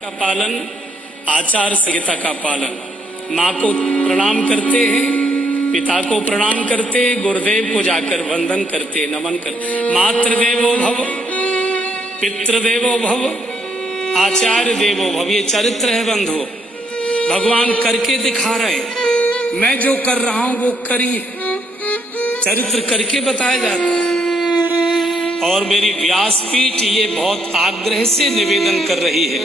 का पालन, आचार संहिता का पालन। माँ को प्रणाम करते हैं, पिता को प्रणाम करते, गुरुदेव को जाकर वंदन करते, नमन करते। मातृदेवो भव, पितृदेवो भव, आचार्य देवो भव। ये चरित्र है बंधु, भगवान करके दिखा रहे। मैं जो कर रहा हूं वो करिए, चरित्र करके बताया जाता है। और मेरी व्यासपीठ ये बहुत आग्रह से निवेदन कर रही है,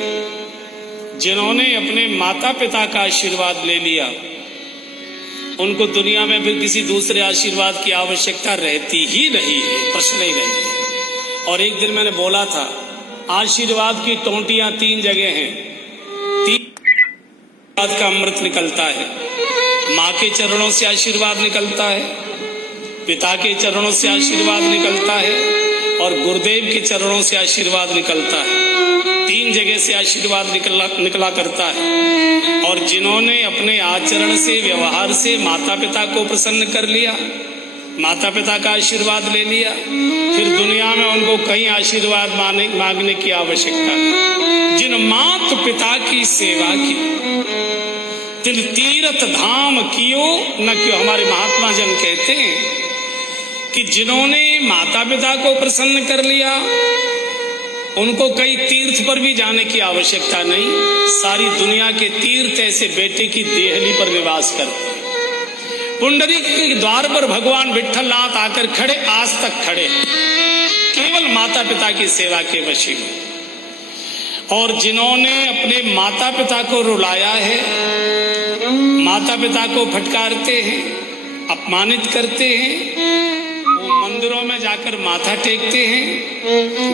जिन्होंने अपने माता पिता का आशीर्वाद ले लिया उनको दुनिया में फिर किसी दूसरे आशीर्वाद की आवश्यकता रहती ही नहीं है, प्रश्न ही नहीं है। और एक दिन मैंने बोला था, आशीर्वाद की टोंटियां 3 जगह हैं, 3 का अमृत निकलता है। माँ के चरणों से आशीर्वाद निकलता है, पिता के चरणों से आशीर्वाद निकलता है और गुरुदेव के चरणों से आशीर्वाद निकलता है। 3 जगह से आशीर्वाद निकला करता है। और जिन्होंने अपने आचरण से, व्यवहार से माता पिता को प्रसन्न कर लिया, माता पिता का आशीर्वाद ले लिया, फिर दुनिया में उनको कहीं आशीर्वाद मांगने की आवश्यकता नहीं। जिन माता पिता की सेवा की, तिल तीर्थ धाम कियो न क्यों। हमारे महात्मा जन कहते हैं कि जिन्होंने माता पिता को प्रसन्न कर लिया उनको कई तीर्थ पर भी जाने की आवश्यकता नहीं। सारी दुनिया के तीर्थ ऐसे बेटे की देहली पर निवास करते हैं। पुंडरीक के द्वार पर भगवान विठ्ठलनाथ आकर खड़े, आज तक खड़े, केवल माता पिता की सेवा के वशी में। और जिन्होंने अपने माता पिता को रुलाया है, माता पिता को फटकारते हैं, अपमानित करते हैं, मंदिरों में जाकर माथा टेकते हैं,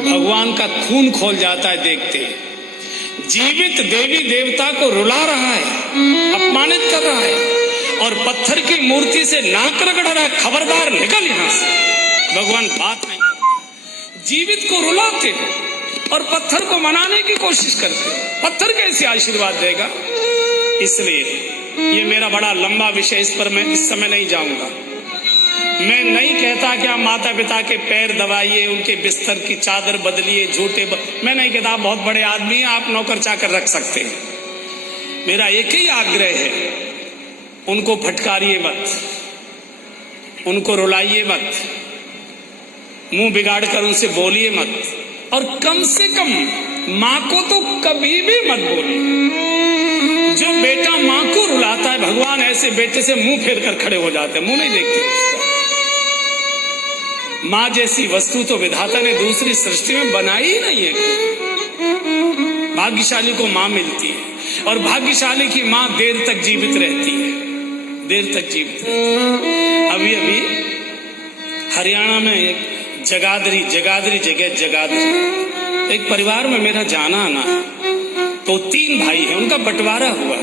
भगवान का खून खोल जाता है देखते हैं। जीवित देवी देवता को रुला रहा है, अपमानित कर रहा है और पत्थर की मूर्ति से नाक रगड़ रहा है, खबरदार निकल यहां से। भगवान बात नहीं, जीवित को रुलाते और पत्थर को मनाने की कोशिश करते। पत्थर कैसे आशीर्वाद देगा? इसलिए ये मेरा बड़ा लंबा विषय, इस पर मैं इस समय नहीं जाऊंगा। मैं नहीं कहता कि आप माता पिता के पैर दबाइए, उनके बिस्तर की चादर बदलिए, मैं नहीं कहता आप बहुत बड़े आदमी हैं, आप नौकर चाकर रख सकते हैं। मेरा एक ही आग्रह है, उनको फटकारिए मत, उनको रुलाइए मत, मुंह बिगाड़कर उनसे बोलिए मत, और कम से कम माँ को तो कभी भी मत बोलिए। जो बेटा माँ को रुलाता है, भगवान ऐसे बेटे से मुंह फेर कर खड़े हो जाते हैं, मुंह नहीं देखते। माँ जैसी वस्तु तो विधाता ने दूसरी सृष्टि में बनाई ही नहीं है। भाग्यशाली को माँ मिलती है और भाग्यशाली की माँ देर तक जीवित रहती है, देर तक जीवित रहती है। अभी अभी हरियाणा में एक जगाधरी एक परिवार में मेरा जाना आना है। तो 3 भाई हैं, उनका बंटवारा हुआ।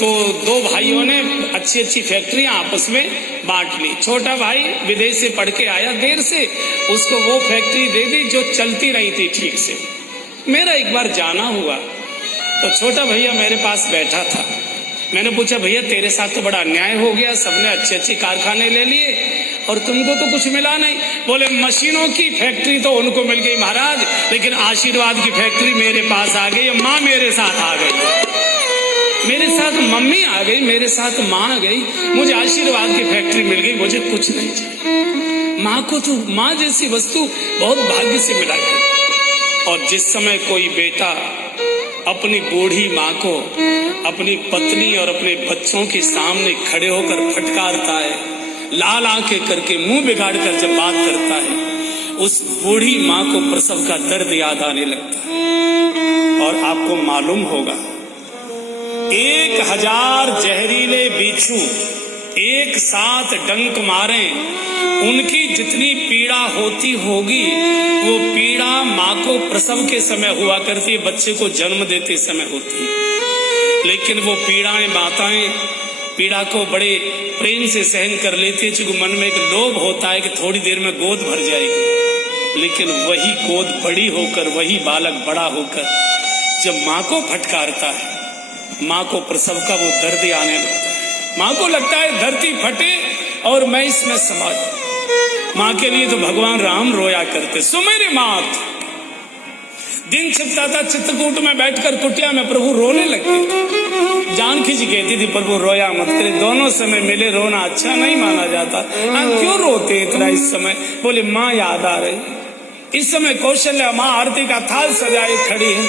तो 2 भाइयों ने अच्छी फैक्ट्रियां आपस में बांट ली। छोटा भाई विदेश से पढ़ के आया देर से, उसको वो फैक्ट्री दे दी जो चलती नहीं थी ठीक से। मेरा एक बार जाना हुआ तो छोटा भैया मेरे पास बैठा था। मैंने पूछा, भैया तेरे साथ तो बड़ा अन्याय हो गया, सबने अच्छे कारखाने ले लिए और तुमको तो कुछ मिला नहीं। बोले, मशीनों की फैक्ट्री तो उनको मिल गई महाराज, लेकिन आशीर्वाद की फैक्ट्री मेरे पास आ गई। माँ मेरे साथ आ गई, मेरे साथ मम्मी आ गई, मेरे साथ माँ आ गई, मुझे आशीर्वाद की फैक्ट्री मिल गई, मुझे कुछ नहीं चाहिए। माँ को तो, माँ जैसी वस्तु बहुत भाग्य से मिला है। और जिस समय कोई बेटा अपनी बूढ़ी माँ को अपनी पत्नी और अपने बच्चों के सामने खड़े होकर फटकारता है, लाल आंखें करके मुंह बिगाड़ कर जब बात करता है, उस बूढ़ी माँ को प्रसव का दर्द याद आने लगता है। और आपको मालूम होगा, 1000 जहरीले बिच्छू एक साथ डंक मारे, उनकी जितनी पीड़ा होती होगी वो पीड़ा माँ को प्रसव के समय हुआ करती है, बच्चे को जन्म देते समय होती है। लेकिन वो पीड़ाएं, माताएं पीड़ा को बड़े प्रेम से सहन कर लेती है, क्योंकि मन में एक लोभ होता है कि थोड़ी देर में गोद भर जाएगी। लेकिन वही गोद बड़ी होकर, वही बालक बड़ा होकर जब माँ को फटकारता है, माँ को प्रसव का वो दर्द आने लगता है। माँ को लगता है धरती फटे और मैं इसमें समा जाऊं। माँ के लिए तो भगवान राम रोया करते, सुमेरे मात दिन छिपता था, चित्रकूट में बैठकर कुटिया में प्रभु रोने लगते थे। जान खिंच कहती थी प्रभु रोया मत करे, दोनों समय मिले रोना अच्छा नहीं माना जाता। हाँ क्यों रोते इतना इस समय? बोले माँ याद आ रही। इस समय कौशल्या माँ आरती का थाल सजाए खड़ी है,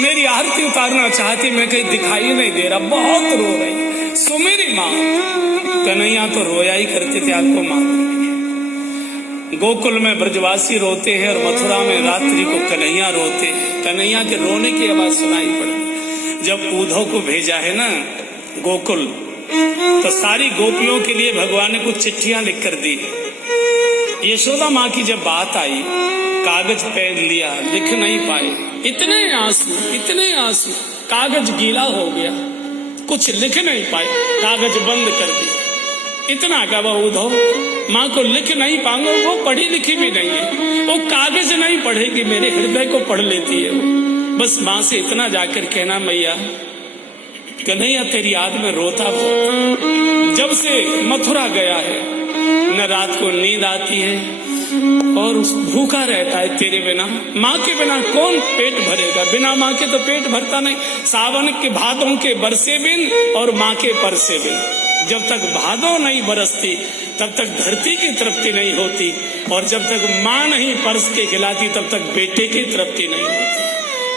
मेरी आरती उतारना चाहती, मैं कहीं दिखाई नहीं दे रहा, बहुत रो रही। सुमेरी माँ। कन्हैया तो रोया ही करते थे, आपको मालूम। गोकुल में ब्रजवासी रोते हैं और मथुरा में रात्रि को कन्हैया रोते। कन्हैया के रोने की आवाज सुनाई पड़ती। जब उद्धव को भेजा है ना गोकुल, तो सारी गोपियों के लिए भगवान ने कुछ चिट्ठियां लिख कर दी। यशोदा माँ की जब बात आई, कागज पेन लिया, लिख नहीं पाए, इतने आंसू, कागज गीला हो गया, कुछ लिख नहीं पाए, कागज बंद कर दी। इतना का वो उद्धव माँ को लिख नहीं पाऊंगा, वो पढ़ी लिखी भी नहीं है, वो कागज नहीं पढ़ेगी, मेरे हृदय को पढ़ लेती है वो। बस माँ से इतना जाकर कहना, मैया कन्हैया तेरी याद में रोता हुआ, जब से मथुरा गया है न रात को नींद आती है और भूखा रहता है तेरे बिना। माँ के बिना कौन पेट भरेगा? बिना माँ के तो पेट भरता नहीं। सावन के भादों के बरसे बिन और माँ के परसे बिन, जब तक भादों नहीं बरसती तब तक धरती की तृप्ति नहीं होती, और जब तक माँ नहीं परस के खिलाती तब तक बेटे की तृप्ति नहीं होती।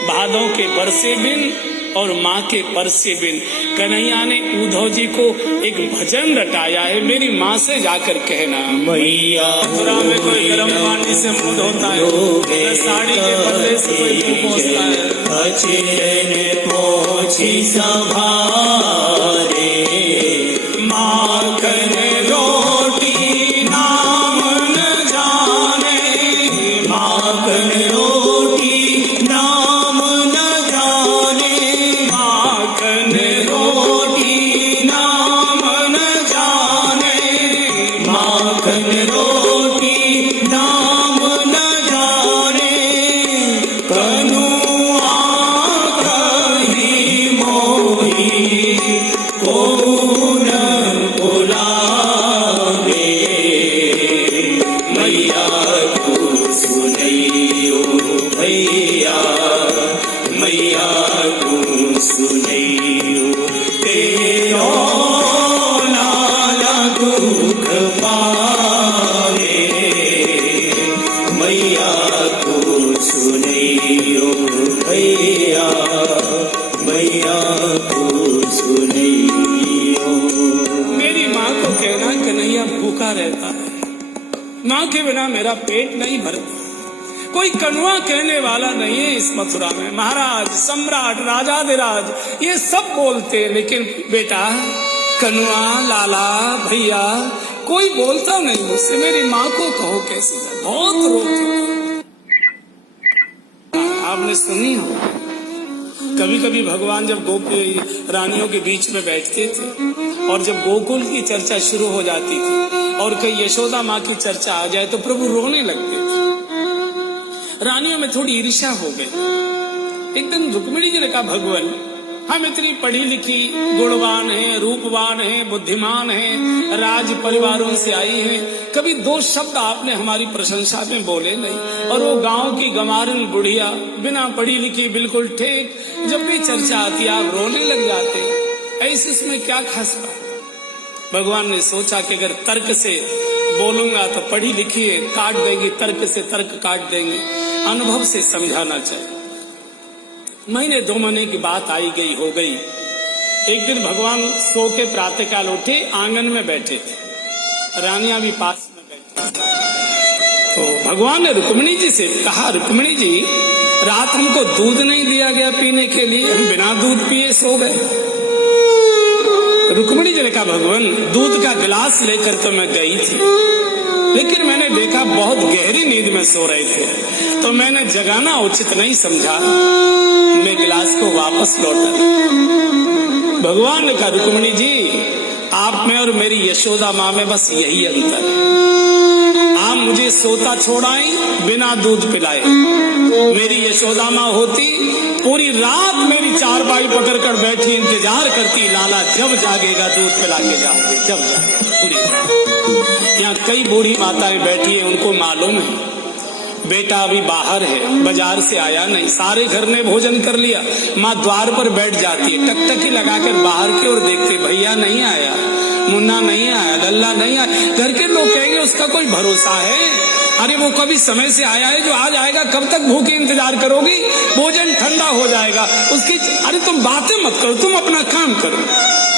भादों के बरसे बिन और माँ के परसे बिन। कन्हैया ने उद्धव जी को एक भजन रटाया है, मेरी माँ से जाकर कहना, मैया मथुरा में कोई गर्म पानी से मुंह धोता है, साड़ी के बदले से कोई मुंह पोंछता है, अचेन पोछी संभारे, माखन रोटी नाम न जाने, माखन रोटी नाम न जाने, माखन रोटी नाम न जाने, माखन रोटी नाम न जाने, कनुआ कही मोही कौन बुलावे, मैया तू सुनैयो भैया, मैया तू सुनैयो, तेरो लाला दुख पावे, मैया तू सुनैयो भैया, मैया तू सुनैयो। मेरी माँ को कहना कन्हैया भूखा रहता है, माँ के बिना मेरा पेट नहीं भरता। कोई कनुआ कहने वाला नहीं है इस मथुरा में। महाराज, सम्राट, राजाधिराज ये सब बोलते हैं, लेकिन बेटा कनुआ, लाला, भैया कोई बोलता नहीं मुझसे। मेरी माँ को कहो कैसे, बहुत रोती। आपने सुनी हो कभी कभी भगवान जब गोपी रानियों के बीच में बैठते थे और जब गोकुल की चर्चा शुरू हो जाती थी और कहीं यशोदा माँ की चर्चा आ जाए तो प्रभु रोने लगते थे। रानियों में थोड़ी ईर्ष्या हो गई। एक दिन रुक्मिणी जी ने कहा, भगवान हम इतनी पढ़ी लिखी, गुणवान हैं, रूपवान हैं, बुद्धिमान हैं, राज परिवारों से आई हैं, कभी दो शब्द आपने हमारी प्रशंसा में बोले नहीं, और वो गांव की गंवारिन बुढ़िया बिना पढ़ी लिखी बिल्कुल ठेठ, जब भी चर्चा आती आप रोने लग जाते, ऐसे इसमें क्या खास बात? भगवान ने सोचा कि अगर तर्क से बोलूंगा तो पढ़ी लिखी है काट देंगी, तर्क से तर्क काट देंगे, अनुभव से समझाना चाहिए। महीने 2 महीने की बात आई गई हो गई। एक दिन भगवान सो के प्रातःकाल उठे, आंगन में बैठे थे, रानियां भी पास में बैठी। तो भगवान ने रुक्मिणी जी से कहा, रुक्मिणी जी रात हमको दूध नहीं दिया गया पीने के लिए, हम बिना दूध पिए सो गए। रुक्मिणी जी ने कहा, भगवान दूध का गिलास लेकर तो मैं गई थी, लेकिन मैंने देखा बहुत गहरी नींद में सो रहे थे, तो मैंने जगाना उचित नहीं समझा, मैं गिलास को वापस लौटा। भगवान ने कहा, रुक्मिणी जी आप में और मेरी यशोदा माँ में बस यही अंतर है, आप मुझे सोता छोड़ाई बिना दूध पिलाए, मेरी यशोदा माँ होती पूरी रात मेरी चारपाई पकड़कर बैठी इंतजार करती, लाला जब जागेगा दूध पिला के जाओगे, जब जागे। पूरी रात यहाँ कई बूढ़ी माताएं बैठी है, उनको मालूम है बेटा अभी बाहर है, बाजार से आया नहीं, सारे घर ने भोजन कर लिया। माँ द्वार पर बैठ जाती है, टकटकी लगाकर बाहर की ओर देखते, भैया नहीं आया, मुन्ना नहीं आया, लल्ला नहीं आया। घर के लोग कहेंगे उसका कोई भरोसा है? अरे वो कभी समय से आया है जो आज आएगा, कब तक भूखे इंतजार करोगी? भोजन ठंडा हो जाएगा उसकी। अरे तुम बातें मत करो, तुम अपना काम करो।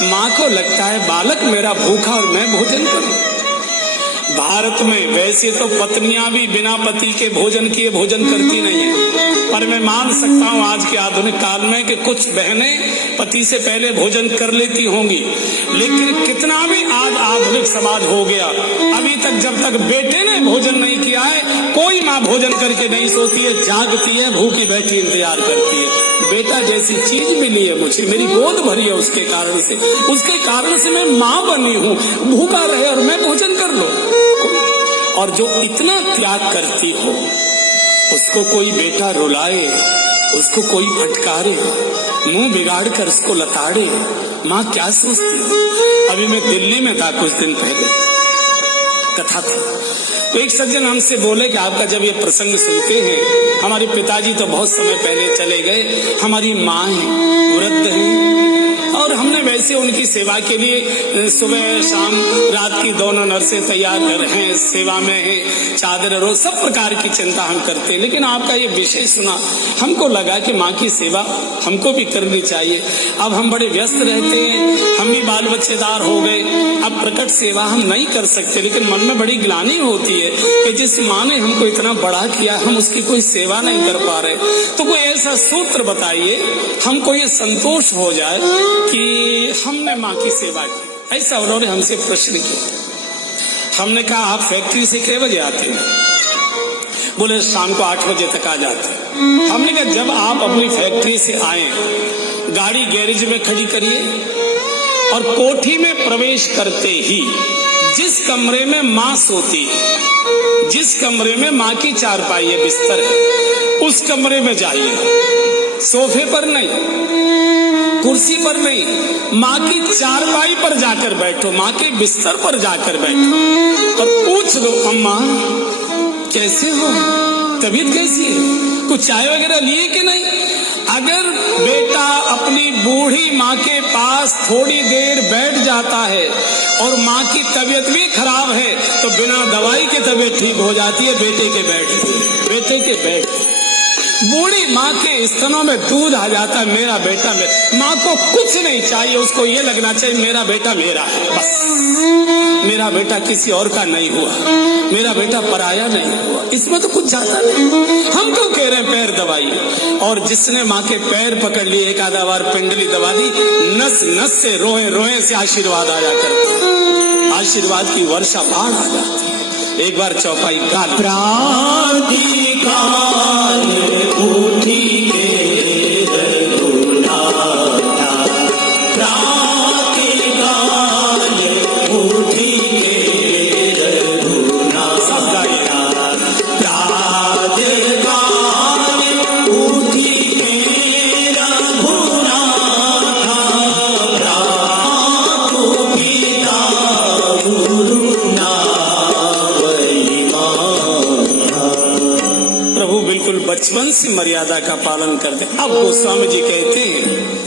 माँ को लगता है बालक मेरा भूखा और मैं भोजन करूं। भारत में वैसे तो पत्नियां भी बिना पति के भोजन किए भोजन करती नहीं है, पर मैं मान सकता हूं आज के आधुनिक काल में कि कुछ बहनें पति से पहले भोजन कर लेती होंगी। लेकिन कितना भी आज आधुनिक समाज हो गया, अभी तक जब तक बेटे ने भोजन नहीं किया है, कोई माँ भोजन करके नहीं सोती है, जागती है, भूखी बैठी इंतजार करती है। बेटा जैसी चीज मिली है मुझे, मेरी गोद भरी है, उसके कारण से मैं माँ बनी हूँ, भूखा रहे और मैं भोजन कर लूं। और जो इतना त्याग करती हो, उसको कोई बेटा रुलाए, उसको कोई फटकारे, मुंह बिगाड़ कर उसको लताड़े, माँ क्या सोचती? अभी मैं दिल्ली में था कुछ दिन पहले, कथा था, तो एक सज्जन हमसे बोले कि आपका जब ये प्रसंग सुनते हैं, हमारे पिताजी तो बहुत समय पहले चले गए, हमारी माँ है, वृद्ध है, और हमने वैसे उनकी सेवा के लिए सुबह शाम रात की दोनों नर्सें तैयार कर हैं, सेवा में हैं, चादर रोज सब प्रकार की चिंता हम करते हैं। लेकिन आपका ये विषय सुना, हमको लगा कि माँ की सेवा हमको भी करनी चाहिए। अब हम बड़े व्यस्त रहते हैं, हम भी बाल बच्चेदार हो गए, अब प्रकट सेवा हम नहीं कर सकते, लेकिन मन में बड़ी ग्लानि होती है कि जिस माँ ने हमको इतना बड़ा किया, हम उसकी कोई सेवा नहीं कर पा रहे। तो कोई ऐसा सूत्र बताइए हमको ये संतोष हो जाए कि हमने माँ की सेवा की। ऐसा उन्होंने हमसे प्रश्न किया। हमने कहा आप फैक्ट्री से कितने बजे आते हैं? बोले शाम को 8 बजे तक आ जाते हैं। हमने कहा जब आप अपनी फैक्ट्री से आए, गाड़ी गैरेज में खड़ी करिए और कोठी में प्रवेश करते ही जिस कमरे में माँ सोती, जिस कमरे में माँ की चारपाई है, बिस्तर है, उस कमरे में जाइए। सोफे पर नहीं, कुर्सी पर नहीं, माँ की चारपाई पर जाकर बैठो, माँ के बिस्तर पर जाकर बैठो और पूछ लो अम्मा कैसे हो, तबीयत कैसी है, कुछ चाय वगैरह लिए कि नहीं? अगर बेटा अपनी बूढ़ी माँ के पास थोड़ी देर बैठ जाता है और माँ की तबीयत भी खराब है तो बिना दवाई के तबीयत ठीक हो जाती है, बेटे के बैठते बूढ़ी माँ के स्तनों में दूध आ जाता है, मेरा बेटा माँ को कुछ नहीं चाहिए, उसको ये लगना चाहिए मेरा बेटा मेरा है, बस मेरा बेटा किसी और का नहीं हुआ, मेरा बेटा पराया नहीं हुआ। इसमें तो कुछ जाता नहीं। हम क्यों कह रहे हैं पैर दबाइए? और जिसने माँ के पैर पकड़ लिए, एक आधा बार पिंडली दबा दी, नस नस से रोए रोए से आशीर्वाद आया करता, आशीर्वाद की वर्षा बाढ़ आ जाती है। एक बार चौपाई काल प्रातः काल उठी के रघुनाथा, प्रातः काल उठी के रघुनाथा, प्रातः काल उठी के रघुनाथा, प्रातः पिता गुरुनाथ। प्रभु बिल्कुल बचपन से मर्यादा का पालन करते। अब गोस्वामी जी कहते हैं